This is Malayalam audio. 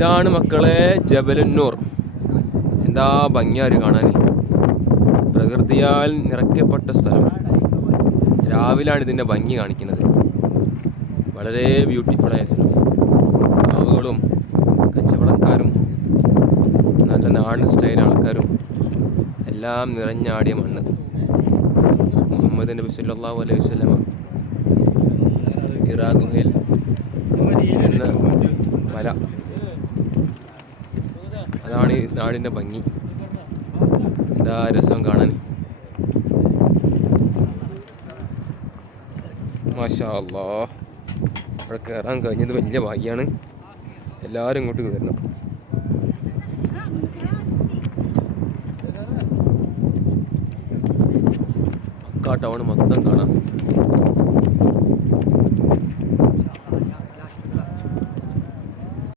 ഇതാണ് മക്കളെ ജബലുന്നൂർ. എന്താ ഭംഗിയാര് കാണാൻ. പ്രകൃതിയാൽ നിറയ്ക്കപ്പെട്ട സ്ഥലം. രാവിലാണ് ഇതിന്റെ ഭംഗി കാണിക്കുന്നത്. വളരെ ബ്യൂട്ടിഫുള്ളായ സ്ഥലം. കാവുകളും കച്ചവടക്കാരും നല്ല നാടൻ സ്റ്റൈൽ ആൾക്കാരും എല്ലാം നിറഞ്ഞാടിയ മണ്ണ്. മുഹമ്മദ് നബി സല്ലല്ലാഹു അലൈഹി വസല്ലമ ഇറാ ഗുഹയിൽ ഇരുന്ന മല. അതാണ് നാടിന്റെ ഭംഗി. എന്താ രസം കാണാൻ? മാഷാ അവിടെ കയറാൻ കഴിഞ്ഞത് വലിയ ഭാഗ്യമാണ് എല്ലാവരും ഇങ്ങോട്ട് കയറണം മക്ക ടൗൺ മൊത്തം കാണാം.